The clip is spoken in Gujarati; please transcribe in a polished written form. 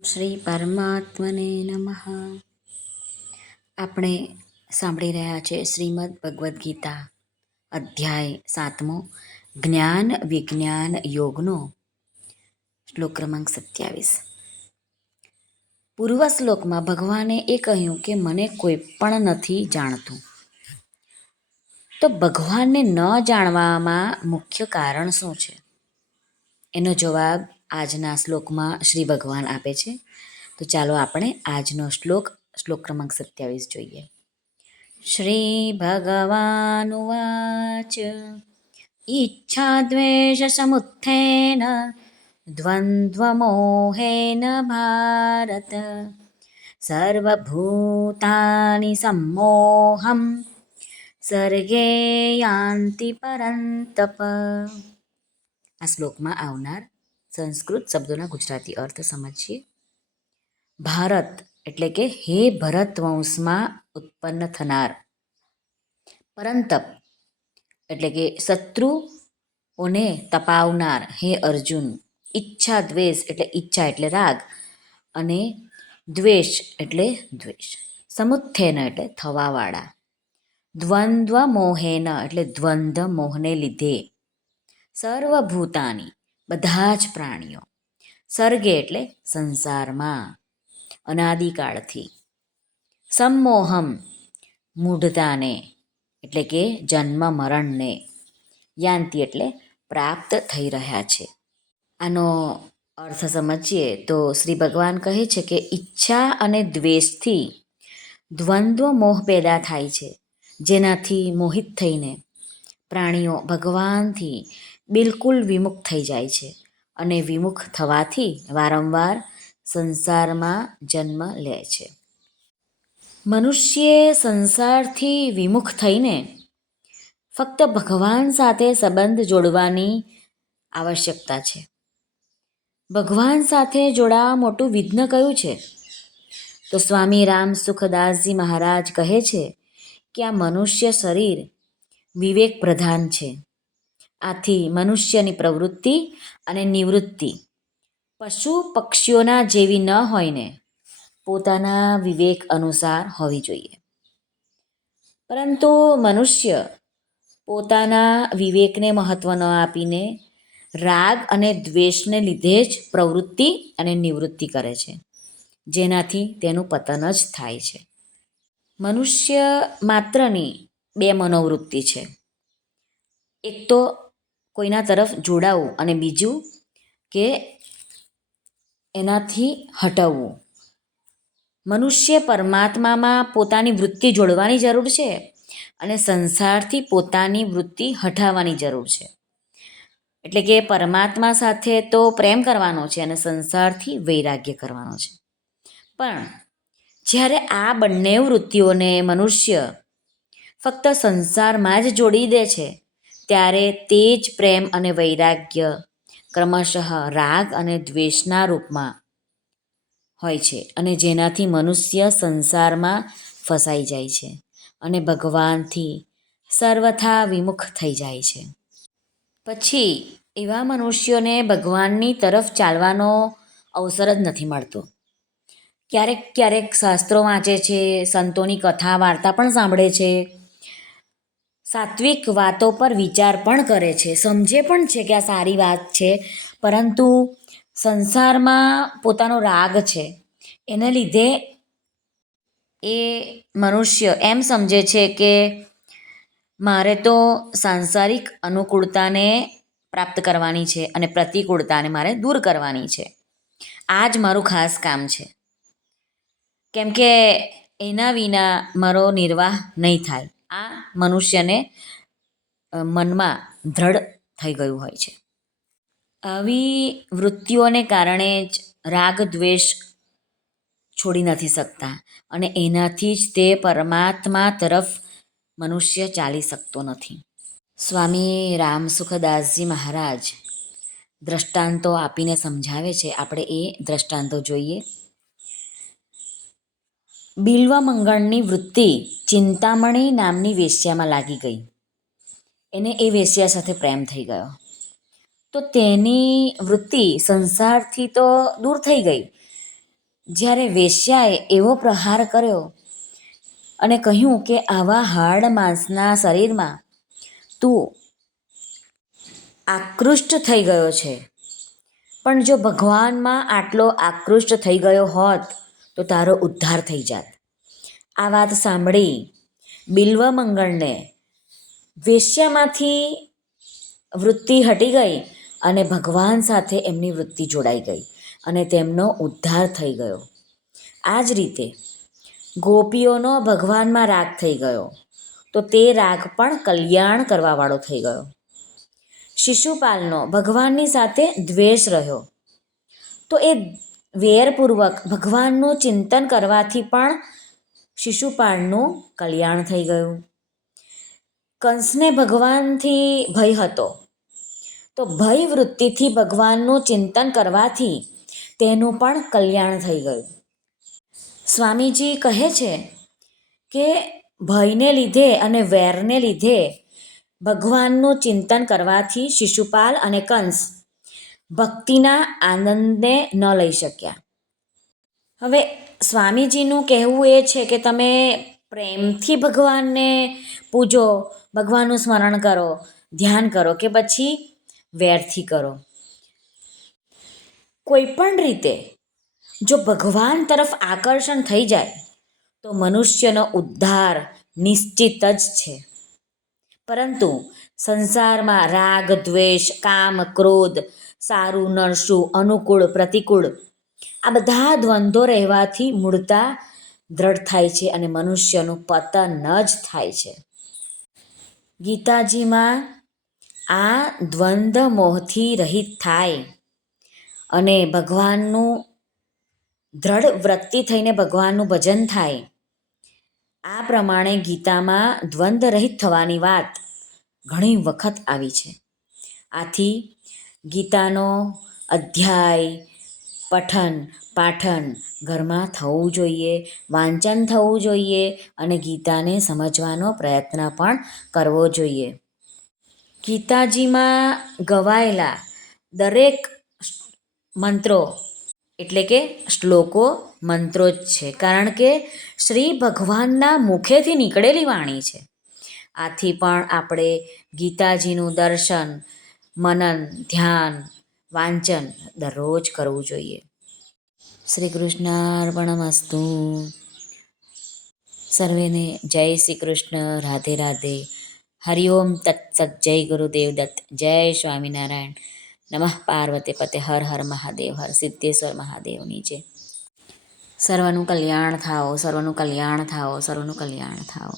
શ્રી પરમાત્મને નમઃ. આપણે સાંભળી રહ્યા છે શ્રીમદ ભગવદ્ ગીતા અધ્યાય 7મો જ્ઞાન વિજ્ઞાન યોગનો શ્લોક ક્રમાંક 27. પૂર્વ શ્લોકમાં ભગવાને એ કહ્યું કે મને કોઈ પણ નથી જાણતું. તો ભગવાનને ન જાણવામાં મુખ્ય કારણ શું છે? એનો જવાબ આજના શ્લોકમાં શ્રી ભગવાન આપે છે. તો ચાલો આપણે આજનો શ્લોક ક્રમાંક 27 જોઈએ. શ્રી ભગવાનુવાચ ઈચ્છા દ્વેષ સમુત્થેન દ્વંદ્વમોહેન ભારત સર્વભૂતાનિ સમ્મોહં સર્ગે યાન્તિ પરંતપ. આ શ્લોકમાં આવનાર સંસ્કૃત શબ્દોના ગુજરાતી અર્થ સમજીએ. ભારત એટલે કે હે ભરત વંશમાં ઉત્પન્ન થનાર. પરંતપ એટલે કે શત્રુઓને તપાવનાર હે અર્જુન. ઈચ્છા દ્વેષ એટલે ઈચ્છા એટલે રાગ, અને દ્વેષ એટલે દ્વેષ. સમુત્થેન એટલે થવાવાળા. દ્વંદ્વ મોહેન એટલે દ્વંદ્વ મોહને લીધે. સર્વભૂતાની બધા જ પ્રાણીઓ. સર્ગે એટલે સંસારમાં અનાદિકાળથી. સમ્મોહમ મૂઢતાને એટલે કે જન્મ મરણને. યાંતિ એટલે પ્રાપ્ત થઈ રહ્યા છે. આનો અર્થ સમજીએ તો શ્રી ભગવાન કહે છે કે ઈચ્છા અને દ્વેષથી દ્વંદ્વ મોહ પેદા થાય છે, જેનાથી મોહિત થઈને પ્રાણીઓ ભગવાનથી બિલકુલ વિમુખ થઈ જાય છે, અને વિમુખ થવાથી વારંવાર સંસારમાં જન્મ લે છે. મનુષ્યે સંસારથી વિમુખ થઈને ફક્ત ભગવાન સાથે સંબંધ જોડવાની આવશ્યકતા છે. ભગવાન સાથે જોડાવા મોટું વિઘ્ન કયું છે? તો સ્વામી રામ સુખદાસજી મહારાજ કહે છે કે આ મનુષ્ય શરીર વિવેક પ્રધાન છે. આથી મનુષ્યની પ્રવૃત્તિ અને નિવૃત્તિ પશુ પક્ષીઓના જેવી ન હોઈને પોતાના વિવેક અનુસાર હોવી જોઈએ. પરંતુ મનુષ્ય પોતાના વિવેકને મહત્ત્વ ન આપીને રાગ અને દ્વેષને લીધે જ પ્રવૃત્તિ અને નિવૃત્તિ કરે છે, જેનાથી તેનું પતન જ થાય છે. મનુષ્ય માત્રની બે મનોવૃત્તિ છે. એક તો કોઈના તરફ જોડાવું, અને બીજું કે એનાથી હટાવવું. મનુષ્ય પરમાત્મામાં પોતાની વૃત્તિ જોડવાની જરૂર છે, અને સંસારથી પોતાની વૃત્તિ હટાવવાની જરૂર છે. એટલે કે પરમાત્મા સાથે તો પ્રેમ કરવાનો છે અને સંસારથી વૈરાગ્ય કરવાનો છે. પણ જ્યારે આ બંને વૃત્તિઓને મનુષ્ય ફક્ત સંસારમાં જ જોડી દે છે, ત્યારે તે જ પ્રેમ અને વૈરાગ્ય ક્રમશઃ રાગ અને દ્વેષના રૂપમાં હોય છે, અને જેનાથી મનુષ્ય સંસારમાં ફસાઈ જાય છે અને ભગવાનથી સર્વથા વિમુખ થઈ જાય છે. પછી એવા મનુષ્યોને ભગવાનની તરફ ચાલવાનો અવસર જ નથી મળતો. ક્યારેક ક્યારેક શાસ્ત્રો વાંચે છે, સંતોની કથા વાર્તા પણ સાંભળે છે, સાત્વિક વાતો પર વિચાર પણ કરે છે, સમજે પણ છે કે આ સારી વાત છે, પરંતુ સંસારમાં પોતાનો રાગ છે, એને લીધે એ મનુષ્ય એમ સમજે છે કે મારે તો સાંસારિક અનુકૂળતાને પ્રાપ્ત કરવાની છે અને પ્રતિકૂળતાને મારે દૂર કરવાની છે. આ જ મારું ખાસ કામ છે, કેમ કે એના વિના મારો નિર્વાહ નહીં થાય. આ મનુષ્યને મનમાં દ્રઢ થઈ ગયું હોય છે. આવી વૃત્તિઓને કારણે જ રાગ દ્વેષ છોડી નથી શકતા, અને એનાથી જ તે પરમાત્મા તરફ મનુષ્ય ચાલી શકતો નથી. સ્વામી રામ સુખદાસજી મહારાજ દ્રષ્ટાંતો આપીને સમજાવે છે. આપણે એ દ્રષ્ટાંતો જોઈએ. બિલ્વમંગળની વૃત્તિ ચિંતામણી નામની વેશ્યામાં લાગી ગઈ. એને એ વેશ્યા સાથે પ્રેમ થઈ ગયો. તો તેની વૃત્તિ સંસારથી તો દૂર થઈ ગઈ, જ્યારે વેશ્યાએ એવો પ્રહાર કર્યો અને કહ્યું કે આવા હાડ માંસના શરીરમાં તું આકૃષ્ટ થઈ ગયો છે, પણ જો ભગવાનમાં આટલો આકૃષ્ટ થઈ ગયો હોત તો તારો ઉદ્ધાર થઈ જાત. આ વાત સાંભળી બિલ્વમંગળને વેશ્યામાંથી વૃત્તિ હટી ગઈ અને ભગવાન સાથે એમની વૃત્તિ જોડાઈ ગઈ અને તેમનો ઉદ્ધાર થઈ ગયો. આ જ રીતે ગોપીઓનો ભગવાનમાં રાગ થઈ ગયો તો તે રાગ પણ કલ્યાણ કરવાવાળો થઈ ગયો. શિશુપાલનો ભગવાનની સાથે દ્વેષ રહ્યો તો એ વેરપૂર્વક ભગવાનનું ચિંતન કરવાથી પણ શિશુપાળનું કલ્યાણ થઈ ગયું. કંસને ભગવાનથી ભય હતો તો ભય વૃત્તિથી ભગવાનનું ચિંતન કરવાથી તેનું પણ કલ્યાણ થઈ ગયું. સ્વામીજી કહે છે કે ભયને લીધે અને વેરને લીધે ભગવાનનું ચિંતન કરવાથી શિશુપાલ અને કંસ ભક્તિના આનંદને ન લઈ શક્યા. હવે સ્વામીજીનું કહેવું એ છે કે તમે પ્રેમથી ભગવાનને પૂજો, ભગવાનનું સ્મરણ કરો, ધ્યાન કરો કે પછી વેરથી કરો. કોઈ પણ રીતે જો ભગવાન તરફ આકર્ષણ થઈ જાય તો મનુષ્યનો ઉદ્ધાર નિશ્ચિત જ છે. પરંતુ સંસારમાં રાગ, દ્વેષ, કામ, ક્રોધ, સારું, નરસું, અનુકૂળ, પ્રતિકૂળ આ બધા દ્વંદ્વો રહેવાથી મૂળતા દ્રઢ થાય છે અને મનુષ્યનું પતન જ થાય છે. ગીતાજીમાં આ દ્વંદ્વ મોહથી રહિત થાય અને ભગવાનનું દ્રઢ વૃત્તિ થઈને ભગવાનનું ભજન થાય, આ પ્રમાણે ગીતામાં દ્વંદ્વ રહિત થવાની વાત ઘણી વખત આવી છે. આથી ગીતાનો અધ્યાય પઠન પાઠન ઘરમાં થવું જોઈએ, વાંચન થવું જોઈએ અને ગીતાને સમજવાનો પ્રયત્ન પણ કરવો જોઈએ. ગીતાજીમાં ગવાયેલા દરેક મંત્રો એટલે કે શ્લોકો મંત્રો જ છે, કારણ કે શ્રી ભગવાનના મુખેથી નીકળેલી વાણી છે. આથી પણ આપણે ગીતાજીનું દર્શન, મનન, ધ્યાન, વાંચન દરરોજ કરવું જોઈએ. શ્રી કૃષ્ણાર્પણમસ્તુ. સર્વેને જય શ્રી કૃષ્ણ. રાધે રાધે. હરિઓમ તત્સત. જય ગુરુદેવ દત્ત. જય સ્વામિનારાયણ. નમઃ પાર્વતી પતે. હર હર મહાદેવ. હર સિદ્ધેશ્વર મહાદેવની જય. સર્વનું કલ્યાણ થાઓ, સર્વનું કલ્યાણ થાઓ, સર્વનું કલ્યાણ થાઓ.